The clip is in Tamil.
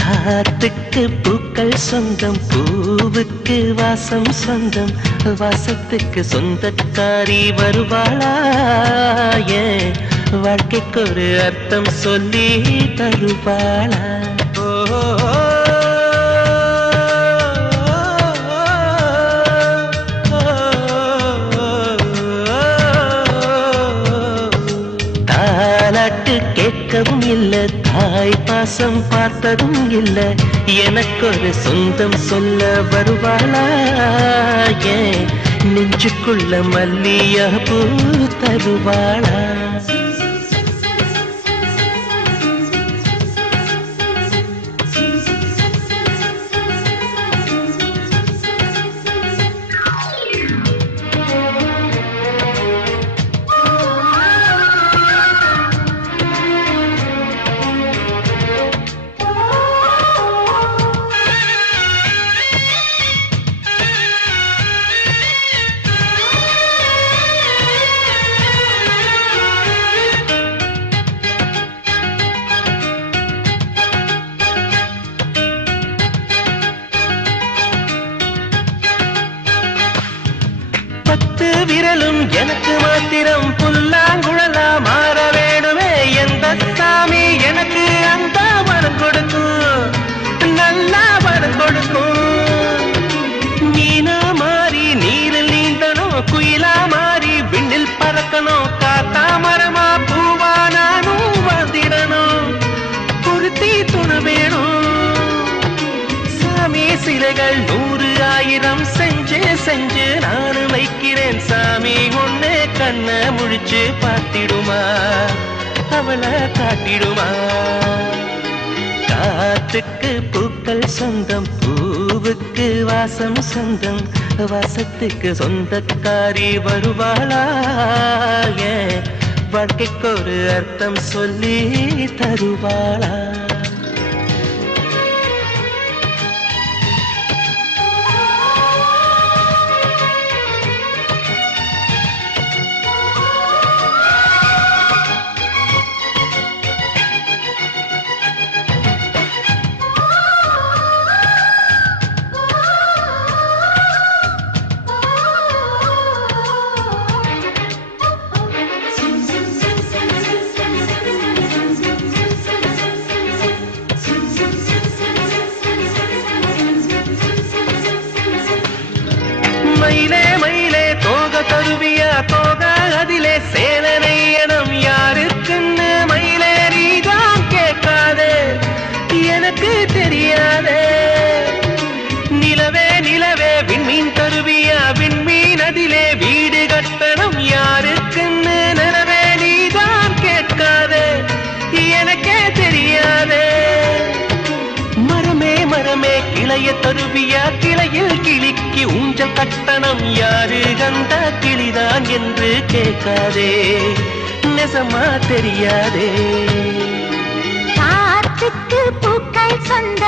காத்துக்கு பூக்கள் சொந்தம், பூவுக்கு வாசம் சொந்தம், வாசத்துக்கு சொந்தக்காரி வருவாளா? ஏன் வாழ்க்கைக்கு ஒரு அர்த்தம் சொல்லி தருவாளா? தாலாட்டு கேட்கவும் இல்லை, தாய் பாசம் பார்த்ததும் இல்லை, எனக்கு ஒரு சொந்தம் சொல்ல வருவாளா? ஏன் நெஞ்சுக்குள்ள மல்லியா பூ தருவாளா? விரலும் எனக்கு மாத்திரம் புல்லாங்குழலா மாற வேணுமே. எந்த சாமி எனக்கு அந்த வரம் கொடுக்கும், நல்லா வரம் கொடுக்கும். மீனா மாறி நீரில் நீந்தணும், குயிலா மாறி விண்ணில் பறக்கணும், காத்தா மரமா பூவா நானும் வாழ்ந்திடணும். பொருத்தி துணை வேணும், சாமி சிலைகள் 100 1000 செஞ்சு செஞ்சு நானு வைக்கிறேன். சாமி ஒண்ணு கண்ண முழிச்சு பார்த்திடுமா, அவளை காட்டிடுமா? காத்துக்கு பூக்கள் சொந்தம், பூவுக்கு வாசம் சொந்தம், வாசத்துக்கு சொந்தக்காரி வருவாளா? வாழ்க்கைக்கு ஒரு அர்த்தம் சொல்லி தருவாளா? மயிலே மயிலே தோக தருவியா, தோக அதிலே சேலனை எனம் யாருக்குன்னு மயிலே நீதான் கேட்காதே, எனக்கு தெரியாதே. நிலவே நிலவே விண்மீன் தருவியா, விண்மீன் அதிலே வீடு கட்டணம் யாருக்குன்னு நிலவே நீதான் கேட்காதே, எனக்கே தெரியாதே. மரமே மரமே கிளைய தருவியா, கிளையில் கிளிக்கு ஊஞ்சல் கட்டணம் யாரு கந்த கிளிதான் என்று கேட்காதே, நெசமா தெரியாதே. காத்துக்கு பூக்கள் சொந்த,